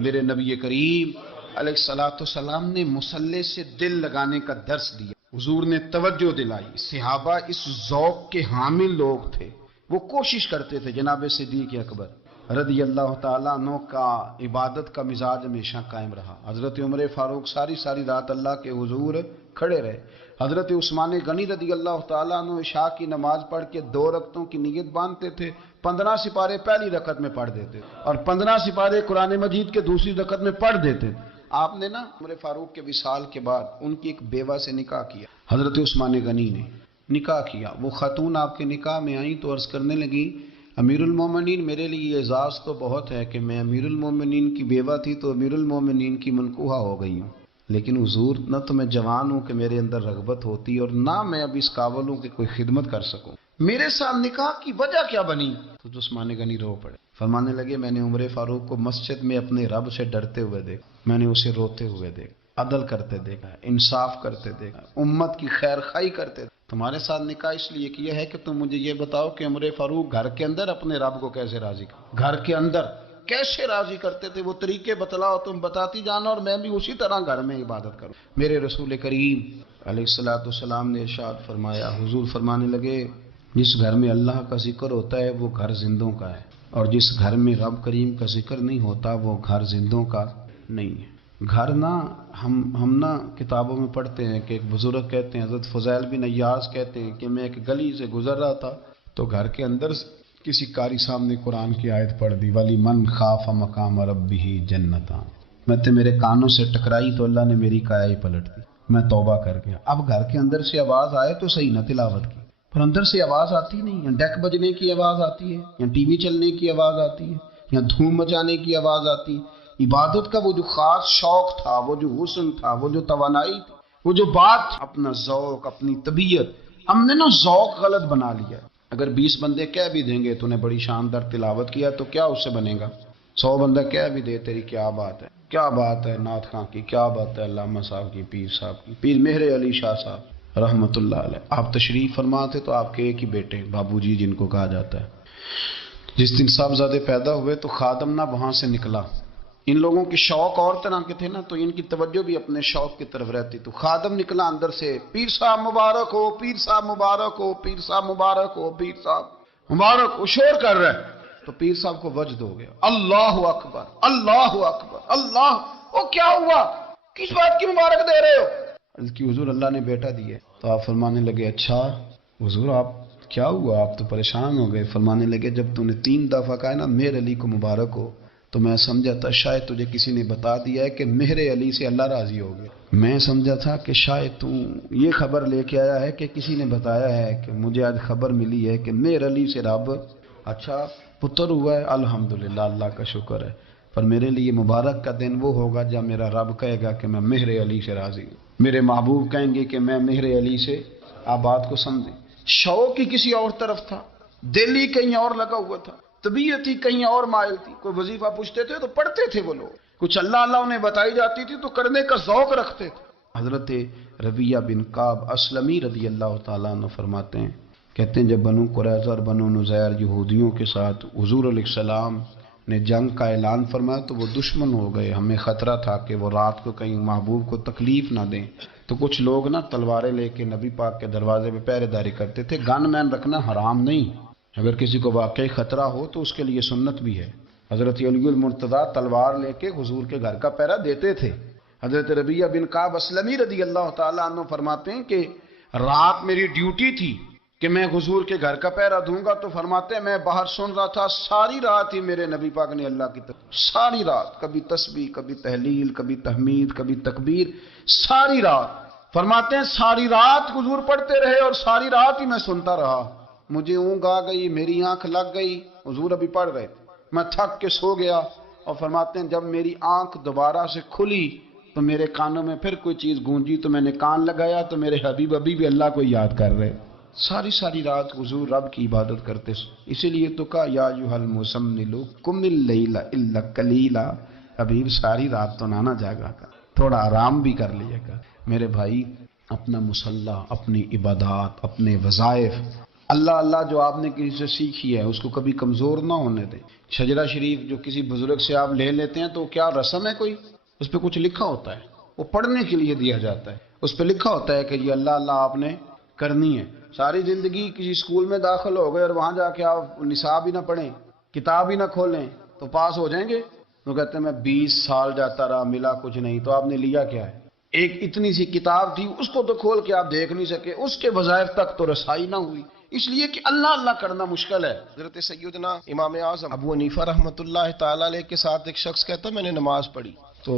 میرے نبی کریم علیہ الصلوۃ والسلام نے مصلی سے دل لگانے کا درس دیا. حضور نے توجہ دلائی. صحابہ اس ذوق کے حامل لوگ تھے. وہ کوشش کرتے تھے. جناب صدیق اکبر رضی اللہ تعالیٰ عنہ کا عبادت کا مزاج ہمیشہ قائم رہا. حضرت عمر فاروق ساری رات اللہ کے حضور کھڑے رہے. حضرت عثمان غنی رضی اللہ تعالیٰ عنہ عشاء کی نماز پڑھ کے 2 رکعتوں کی نیت باندھتے تھے. 15 سپارے پہلی رکعت میں پڑھ دیتے اور 15 سپارے قرآن مجید کے دوسری رکعت میں پڑھ دیتے. آپ نے نا عمر فاروق کے وصال کے بعد ان کی ایک بیوہ سے نکاح کیا. حضرت عثمان غنی نے نکاح کیا. وہ خاتون آپ کے نکاح میں آئیں تو عرض کرنے لگی امیر المومنین میرے لیے اعزاز تو بہت ہے کہ میں امیر المومنین کی بیوہ تھی تو امیر المومنین کی منکوحہ ہو گئی ہوں، لیکن حضور نہ تو میں جوان ہوں کہ میرے اندر رغبت ہوتی اور نہ میں اب اس قابل ہوں کہ کوئی خدمت کر سکوں. میرے ساتھ نکاح کی وجہ کیا بنی؟ تو عثمان غنی رو پڑے. فرمانے لگے میں نے عمر فاروق کو مسجد میں اپنے رب سے ڈرتے ہوئے دیکھا، میں نے اسے روتے ہوئے دیکھا، عدل کرتے دیکھا، انصاف کرتے دیکھا، امت کی خیر خواہی کرتے. تمہارے ساتھ نکاح اس لیے کیا ہے کہ تم مجھے یہ بتاؤ کہ عمر فاروق گھر کے اندر اپنے رب کو کیسے راضی کر، گھر کے اندر کیسے راضی کرتے تھے. وہ طریقے بتلاؤ، تم بتاتی جانا اور میں بھی اسی طرح گھر میں عبادت کروں. میرے رسول کریم علیہ الصلوۃ والسلام نے ارشاد فرمایا. حضور فرمانے لگے جس گھر میں اللہ کا ذکر ہوتا ہے وہ گھر زندوں کا ہے، اور جس گھر میں رب کریم کا ذکر نہیں ہوتا وہ گھر زندوں کا نہیں ہے. گھر نا ہم نا کتابوں میں پڑھتے ہیں کہ ایک بزرگ کہتے ہیں، حضرت فضیل بن ایاز کہتے ہیں کہ میں ایک گلی سے گزر رہا تھا تو گھر کے اندر کسی قاری صاحب نے قرآن کی آیت پڑھ دی ولی من خاف مقام ربہ جنتان. میں تے میرے کانوں سے ٹکرائی تو اللہ نے میری کایا ہی پلٹ دی. میں توبہ کر گیا. اب گھر کے اندر سے آواز آئے تو صحیح نہ تلاوت کی، پر اندر سے آواز آتی نہیں ہے. ڈیک بجنے کی آواز آتی ہے یا ٹی وی چلنے کی آواز آتی ہے یا دھوم مچانے کی آواز آتی ہے. عبادت کا وہ جو خاص شوق تھا، وہ جو حسن تھا، وہ جو توانائی تھی، وہ جو بات، اپنا ذوق، اپنی طبیعت، ہم نے نا ذوق غلط بنا لیا. اگر 20 بندے کہہ بھی دیں گے تو نے بڑی شاندار تلاوت کیا تو کیا اس سے بنے گا؟ 100 بندہ کہہ بھی دے تیری کیا بات ہے، کیا بات ہے نعت خاں کی، کیا بات ہے علامہ صاحب کی، پیر صاحب کی، پیر مہر علی شاہ صاحب رحمت اللہ علیہ. آپ تشریف فرما تھے تو آپ کے ایک ہی بیٹے بابو جی جن کو کہا جاتا ہے، جس دن صاحبزادے پیدا ہوئے تو خادم نہ وہاں سے نکلا. ان لوگوں کے شوق اور طرح کے تھے نا تو ان کی توجہ بھی اپنے شوق کی طرف رہتی. تو خادم نکلا اندر سے، پیر صاحب مبارک ہو، پیر صاحب مبارک ہو، پیر صاحب مبارک ہو، پیر صاحب مبارک ہو. شور کر رہے تو پیر صاحب کو وجد ہو گیا. اللہ اکبر، اللہ اکبر، اللہ. وہ کیا ہوا؟ کس بات کی مبارک دے رہے ہو؟ کہ حضور اللہ نے بیٹا دیے. تو آپ فرمانے لگے اچھا حضور آپ کیا ہوا؟ آپ تو پریشان ہو گئے. فرمانے لگے جب تو نے 3 دفعہ کہا نا مہر علی کو مبارک ہو تو میں سمجھا تھا شاید تجھے کسی نے بتا دیا ہے کہ مہر علی سے اللہ راضی ہو گیا. میں سمجھا تھا کہ شاید تو یہ خبر لے کے آیا ہے کہ کسی نے بتایا ہے کہ مجھے آج خبر ملی ہے کہ مہر علی سے رب اچھا پتر ہوا ہے. الحمدللہ، اللہ کا شکر ہے. پر میرے لیے مبارک کا دن وہ ہوگا جب میرا رب کہے گا کہ میں مہر علی سے راضی ہوں. میرے محبوب کہیں گے کہ میں مہر علی سے. آپ بات کو سمجھیں. شوق ہی کسی اور طرف تھا، دل ہی کہیں اور لگا ہوا تھا، طبیعت ہی کہیں اور مائل تھی. کوئی وظیفہ پوچھتے تھے تو پڑھتے تھے وہ لوگ، کچھ اللہ اللہ انہیں بتائی جاتی تھی تو کرنے کا ذوق رکھتے تھے. حضرت ربیہ بن کعب اسلمی رضی اللہ تعالیٰ عنہ فرماتے ہیں، کہتے ہیں جب بنو قریظہ اور بنو نذیر یہودیوں کے ساتھ حضور علیہ السلام نے جنگ کا اعلان فرمایا تو وہ دشمن ہو گئے. ہمیں خطرہ تھا کہ وہ رات کو کہیں محبوب کو تکلیف نہ دیں تو کچھ لوگ نا تلواریں لے کے نبی پاک کے دروازے پہ پہرے داری کرتے تھے. گن مین رکھنا حرام نہیں، اگر کسی کو واقعی خطرہ ہو تو اس کے لیے سنت بھی ہے. حضرت علی المرتضیٰ تلوار لے کے حضور کے گھر کا پہرا دیتے تھے. حضرت ربیہ بن کعب اسلمی رضی اللہ تعالیٰ عنہ فرماتے ہیں کہ رات میری ڈیوٹی تھی کہ میں حضور کے گھر کا پہرا دوں گا. تو فرماتے ہیں میں باہر سن رہا تھا، ساری رات ہی میرے نبی پاک نے اللہ کی طرف، ساری رات، کبھی تسبیح، کبھی تحلیل، کبھی تحمید، کبھی تکبیر، ساری رات. فرماتے ہیں ساری رات حضور پڑھتے رہے اور ساری رات ہی میں سنتا رہا. مجھے اونگ آ گئی، میری آنکھ لگ گئی، حضور ابھی پڑھ رہے تھے، میں تھک کے سو گیا. اور فرماتے ہیں جب میری آنکھ دوبارہ سے کھلی تو میرے کانوں میں پھر کوئی چیز گونجی تو میں نے کان لگایا تو میرے حبیب ابھی بھی اللہ کو یاد کر رہے. ساری رات حضور رب کی عبادت کرتے. اسی لیے تو کہا یا ایھا المزمل قم اللیل الا قلیلا. حبیب ساری رات تو نہ جاگا کر، تھوڑا آرام بھی کر لیا کر. میرے بھائی اپنا مصلی، اپنی عبادات، اپنے وظائف اللہ اللہ جو آپ نے کسی سے سیکھی ہے اس کو کبھی کمزور نہ ہونے دیں. شجرہ شریف جو کسی بزرگ سے آپ لے لیتے ہیں تو کیا رسم ہے کوئی؟ اس پہ کچھ لکھا ہوتا ہے، وہ پڑھنے کے لیے دیا جاتا ہے. اس پہ لکھا ہوتا ہے کہ یہ اللہ اللہ آپ نے کرنی ہے. ساری زندگی کسی اسکول میں داخل ہو گئے اور وہاں جا کے آپ نصاب ہی نہ پڑھیں، کتاب ہی نہ کھولیں تو پاس ہو جائیں گے؟ وہ کہتے ہیں میں 20 سال جاتا رہا ملا کچھ نہیں. تو آپ نے لیا کیا ہے؟ ایک اتنی سی کتاب تھی، اس کو تو کھول کے آپ دیکھ نہیں سکے، اس کے وظائف تک تو رسائی نہ ہوئی، اس لیے کہ اللہ اللہ کرنا مشکل ہے. حضرت سیدنا امام اعظم ابو حنیفہ رحمۃ اللہ تعالی علیہ کے ساتھ ایک شخص کہتا میں نے نماز پڑھی تو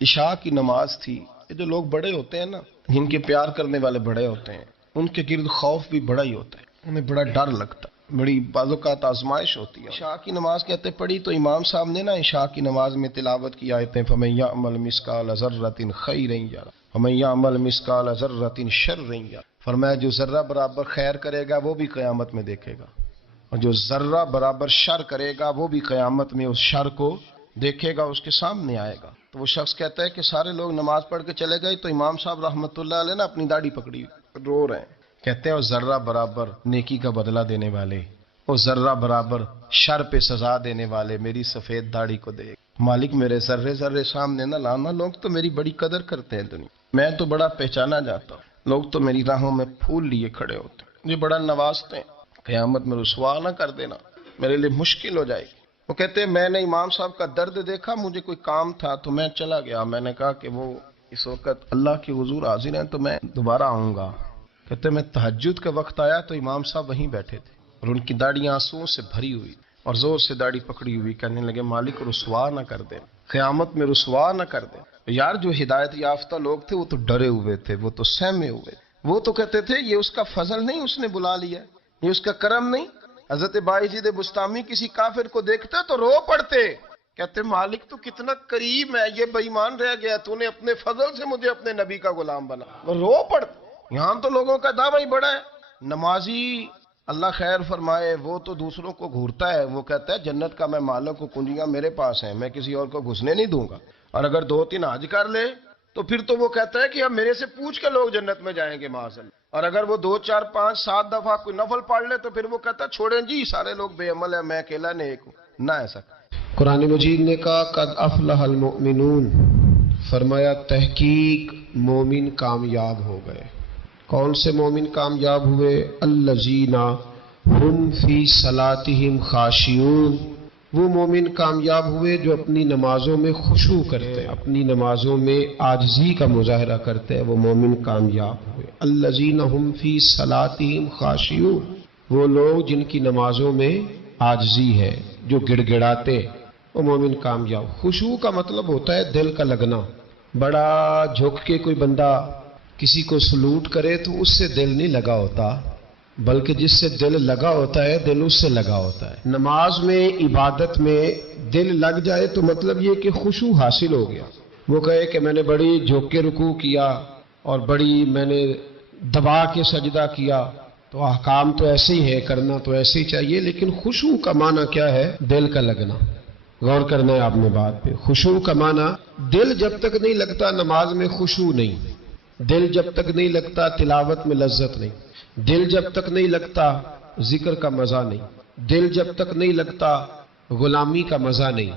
عشاء کی نماز تھی. یہ جو لوگ بڑے ہوتے ہیں نا، جن کے پیار کرنے والے بڑے ہوتے ہیں، ان کے گرد خوف بھی بڑا ہی ہوتا ہے، انہیں بڑا ڈر لگتا ہے، بڑی بعض اوقات آزمائش ہوتی ہے. عشاء کی نماز کہتے پڑھی تو امام صاحب نے نا عشاء کی نماز میں تلاوت کی آیتیں فَمَن يَعْمَلْ مِثْقَالَ ذَرَّةٍ خَيْرًا يَرَهُ وَمَن يَعْمَلْ مِثْقَالَ ذَرَّةٍ شَرًّا يَرَهُ. فرمایا جو ذرہ برابر خیر کرے گا وہ بھی قیامت میں دیکھے گا، اور جو ذرہ برابر شر کرے گا وہ بھی قیامت میں اس شر کو دیکھے گا، اس کے سامنے آئے گا. تو وہ شخص کہتا ہے کہ سارے لوگ نماز پڑھ کے چلے گئے تو امام صاحب رحمۃ اللہ علیہ نے اپنی داڑھی پکڑی رو رہے ہیں. کہتے ہیں اور ذرہ برابر نیکی کا بدلہ دینے والے، اور ذرہ برابر شر پہ سزا دینے والے میری سفید داڑھی کو دیکھ. مالک میرے ذرے ذرے سامنے نہ لانا، لوگ تو میری بڑی قدر کرتے ہیں دنیا، میں تو بڑا پہچانا جاتا ہوں، لوگ تو میری راہوں میں پھول لیے کھڑے ہوتے ہیں، مجھے بڑا نوازتے ہیں، قیامت میں رسوا نہ کر دینا، میرے لیے مشکل ہو جائے گی. وہ کہتے ہیں میں نے امام صاحب کا درد دیکھا، مجھے کوئی کام تھا تو میں چلا گیا. میں نے کہا کہ وہ اس وقت اللہ کے حضور حاضر ہیں تو میں دوبارہ آؤں گا. کہتے ہیں میں تہجد کا وقت آیا تو امام صاحب وہیں بیٹھے تھے اور ان کی داڑھی آنسوؤں سے بھری ہوئی اور زور سے داڑھی پکڑی ہوئی، کہنے لگے مالک رسوا نہ کر دے، قیامت میں رسوا نہ کر دے. یار جو ہدایت یافتہ لوگ تھے وہ تو ڈرے ہوئے تھے، وہ تو سہمے ہوئے، وہ تو کہتے تھے یہ اس کا فضل نہیں، اس نے بلا لیا، یہ اس کا کرم نہیں. حضرت باعزید بستامی کسی کافر کو دیکھتے تو رو پڑتے، کہتے مالک تو کتنا کریم ہے، یہ بے ایمان رہ گیا، تو نے اپنے فضل سے مجھے اپنے نبی کا غلام بنا. وہ رو پڑتے. یہاں تو لوگوں کا دعویٰ ہی بڑا ہے. نمازی اللہ خیر فرمائے وہ تو دوسروں کو گھورتا ہے، وہ کہتا ہے جنت کا میں مالک ہوں، کنجیاں میرے پاس ہیں، میں کسی اور کو گھسنے نہیں دوں گا. اور اگر 2-3 حج کر لے تو پھر تو وہ کہتا ہے کہ اب میرے سے پوچھ کے لوگ جنت میں جائیں گے معاذ اللہ. اور اگر وہ 2 4 5 7 دفعہ کوئی نفل پڑھ لے تو پھر وہ کہتا ہے چھوڑیں جی سارے لوگ بے عمل ہیں، میں اکیلا نیک ہوں. نہ ایسا. قرآن مجید نے کہا قد افلح المؤمنون، فرمایا تحقیق مومن کامیاب ہو گئے. کون سے مومن کامیاب ہوئے؟ الذین ہم فی صلاتہم خاشعون، وہ مومن کامیاب ہوئے جو اپنی نمازوں میں خشوع کرتے ہیں، اپنی نمازوں میں عاجزی کا مظاہرہ کرتے ہیں، وہ مومن کامیاب ہوئے. الذین ہم فی صلاتہم خاشعون، وہ لوگ جن کی نمازوں میں عاجزی ہے، جو گڑ گڑاتے، وہ مومن کامیاب. خشوع کا مطلب ہوتا ہے دل کا لگنا. بڑا جھک کے کوئی بندہ کسی کو سلوٹ کرے تو اس سے دل نہیں لگا ہوتا، بلکہ جس سے دل لگا ہوتا ہے دل اس سے لگا ہوتا ہے. نماز میں عبادت میں دل لگ جائے تو مطلب یہ کہ خشوع حاصل ہو گیا. وہ کہے کہ میں نے بڑی جھک کے رکوع کیا اور بڑی میں نے دبا کے سجدہ کیا، تو احکام تو ایسے ہی ہے، کرنا تو ایسے ہی چاہیے، لیکن خشوع کا معنی کیا ہے؟ دل کا لگنا. غور کرنا ہے آپ نے بات پہ. خشوع کا معنی دل جب تک نہیں لگتا نماز میں خشوع نہیں، دل جب تک نہیں لگتا تلاوت میں لذت نہیں، دل جب تک نہیں لگتا ذکر کا مزہ نہیں، دل جب تک نہیں لگتا غلامی کا مزہ نہیں،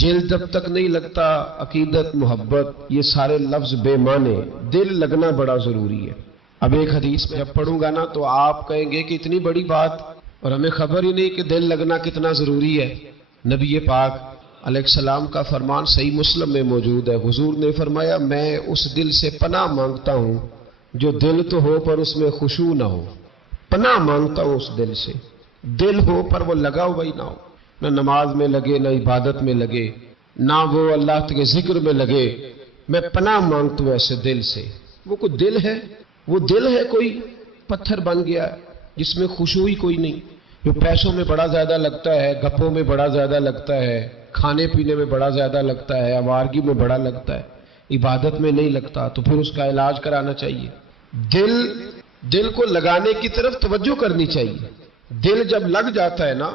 دل جب تک نہیں لگتا عقیدت محبت، یہ سارے لفظ بے معنی. دل لگنا بڑا ضروری ہے. اب ایک حدیث جب پڑھوں گا نا تو آپ کہیں گے کہ اتنی بڑی بات اور ہمیں خبر ہی نہیں کہ دل لگنا کتنا ضروری ہے. نبی پاک علیہ السلام کا فرمان صحیح مسلم میں موجود ہے. حضور نے فرمایا میں اس دل سے پناہ مانگتا ہوں جو دل تو ہو پر اس میں خشوع نہ ہو. پناہ مانگتا ہوں اس دل سے، دل ہو پر وہ لگا ہوا ہی نہ ہو، نہ نماز میں لگے، نہ عبادت میں لگے، نہ وہ اللہ کے ذکر میں لگے. میں پناہ مانگتا ہوں ایسے دل سے. وہ کوئی دل ہے؟ وہ دل ہے کوئی پتھر بن گیا جس میں خشوع ہی کوئی نہیں، جو پیسوں میں بڑا زیادہ لگتا ہے، گپوں میں بڑا زیادہ لگتا ہے، کھانے پینے میں بڑا زیادہ لگتا ہے، آوارگی میں بڑا لگتا ہے، عبادت میں نہیں لگتا، تو پھر اس کا علاج کرانا چاہیے. دل کو لگانے کی طرف توجہ کرنی چاہیے. دل جب لگ جاتا ہے نا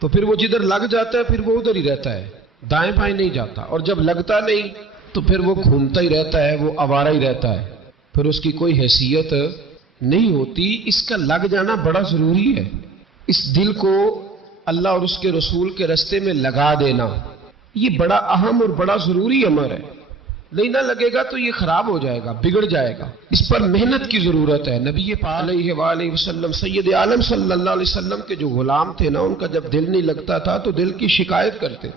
تو پھر وہ جدھر لگ جاتا ہے پھر وہ ادھر ہی رہتا ہے، دائیں بائیں نہیں جاتا. اور جب لگتا نہیں تو پھر وہ گھومتا ہی رہتا ہے، وہ آوارہ ہی رہتا ہے، پھر اس کی کوئی حیثیت نہیں ہوتی، اس کا لگ جانا بڑا ضروری ہے. اس دل کو اللہ اور اس کے رسول کے راستے میں لگا دینا یہ بڑا اہم اور بڑا ضروری امر ہے. نہیں نہ لگے گا تو یہ خراب ہو جائے گا، بگڑ جائے گا. اس پر محنت کی ضرورت ہے. نبی پاک علیہ وآلہ وسلم سید عالم صلی اللہ علیہ وسلم کے جو غلام تھے نا، ان کا جب دل نہیں لگتا تھا تو دل کی شکایت کرتے.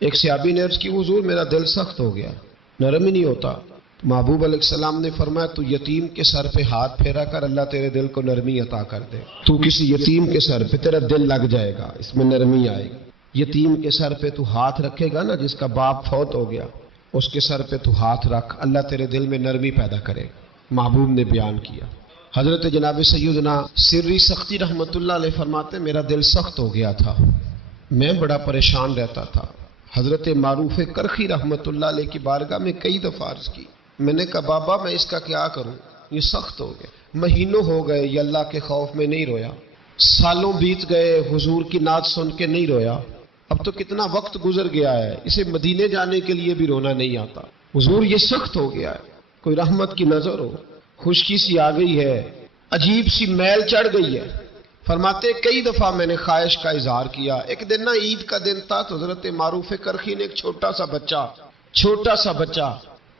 ایک صحابی نے عرض کی حضور میرا دل سخت ہو گیا، نرم ہی نہیں ہوتا. محبوب علیہ السلام نے فرمایا تو یتیم کے سر پہ ہاتھ پھیرا کر، اللہ تیرے دل کو نرمی عطا کر دے. تو کسی یتیم کے سر پہ تیرا دل لگ جائے گا، اس میں نرمی آئے گی. یتیم کے سر پہ تو ہاتھ رکھے گا نا، جس کا باپ فوت ہو گیا اس کے سر پہ تو ہاتھ رکھ، اللہ تیرے دل میں نرمی پیدا کرے گا. محبوب نے بیان کیا. حضرت جناب سیدنا سری سختی رحمت اللہ علیہ فرماتے میرا دل سخت ہو گیا تھا، میں بڑا پریشان رہتا تھا. حضرت معروف کرخی رحمت اللہ علیہ کی بارگاہ میں کئی دفعہ عرض کی. میں نے کہا بابا میں اس کا کیا کروں، یہ سخت ہو گیا. مہینوں ہو گئے یہ اللہ کے خوف میں نہیں رویا، سالوں بیت گئے حضور کی نعت سن کے نہیں رویا. اب تو کتنا وقت گزر گیا ہے، اسے مدینے جانے کے لیے بھی رونا نہیں آتا. حضور یہ سخت ہو گیا ہے، کوئی رحمت کی نظر ہو. خشکی سی آ گئی ہے، عجیب سی میل چڑھ گئی ہے. فرماتے کئی دفعہ میں نے خواہش کا اظہار کیا. ایک دن نا عید کا دن تھا تو حضرت معروف کرخی نے ایک چھوٹا سا بچہ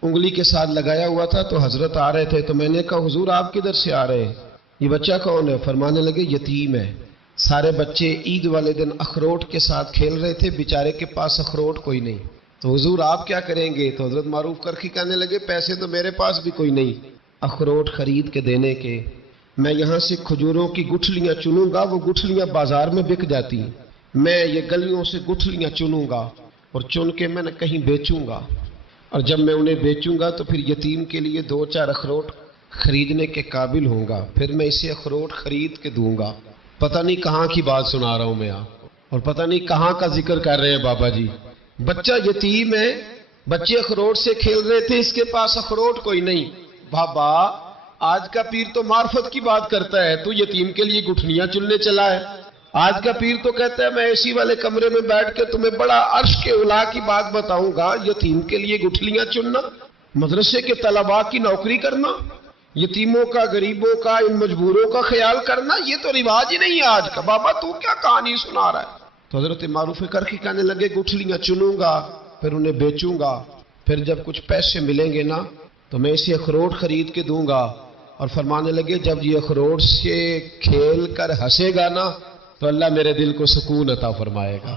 انگلی کے ساتھ لگایا ہوا تھا تو حضرت آ رہے تھے. تو میں نے کہا حضور آپ کدھر سے آ رہے ہیں، یہ بچہ کون ہے؟ فرمانے لگے یتیم ہے. سارے بچے عید والے دن اخروٹ کے ساتھ کھیل رہے تھے، بیچارے کے پاس اخروٹ کوئی نہیں. تو حضور آپ کیا کریں گے؟ تو حضرت معروف کرخی کہنے لگے پیسے تو میرے پاس بھی کوئی نہیں اخروٹ خرید کے دینے کے. میں یہاں سے کھجوروں کی گٹھلیاں چنوں گا، وہ گٹھلیاں بازار میں بک جاتی ہیں. میں یہ گلیوں سے گٹھلیاں چنوں گا اور چن کے میں نے کہیں بیچوں گا، اور جب میں انہیں بیچوں گا تو پھر یتیم کے لیے 2-4 اخروٹ خریدنے کے قابل ہوں گا، پھر میں اسے اخروٹ خرید کے دوں گا. پتہ نہیں کہاں کی بات سنا رہا ہوں میں آپ کو، اور پتہ نہیں کہاں کا ذکر کر رہے ہیں بابا جی. بچہ یتیم ہے، بچے اخروٹ سے کھیل رہے تھے، اس کے پاس اخروٹ کوئی نہیں. بابا آج کا پیر تو معرفت کی بات کرتا ہے، تو یتیم کے لیے گٹھلیاں چلنے چلا ہے. آج کا پیر تو کہتا ہے میں اے سی والے کمرے میں بیٹھ کے تمہیں بڑا عرش کے اعلیٰ کی بات بتاؤں گا. یتیم کے لیے گٹھلیاں چننا، مدرسے کے طلباء کی نوکری کرنا، یتیموں کا، غریبوں کا، ان مجبوروں کا خیال کرنا، یہ تو رواج ہی نہیں ہے آج کا. بابا تو کیا کہانی سنا رہا ہے؟ تو حضرت معروف کرخی کہنے لگے گٹھلیاں چنوں گا، پھر انہیں بیچوں گا، پھر جب کچھ پیسے ملیں گے نا تو میں اسے اخروٹ خرید کے دوں گا. اور فرمانے لگے جب یہ اخروٹ سے کھیل کر ہنسے گا نا تو اللہ میرے دل کو سکون عطا فرمائے گا.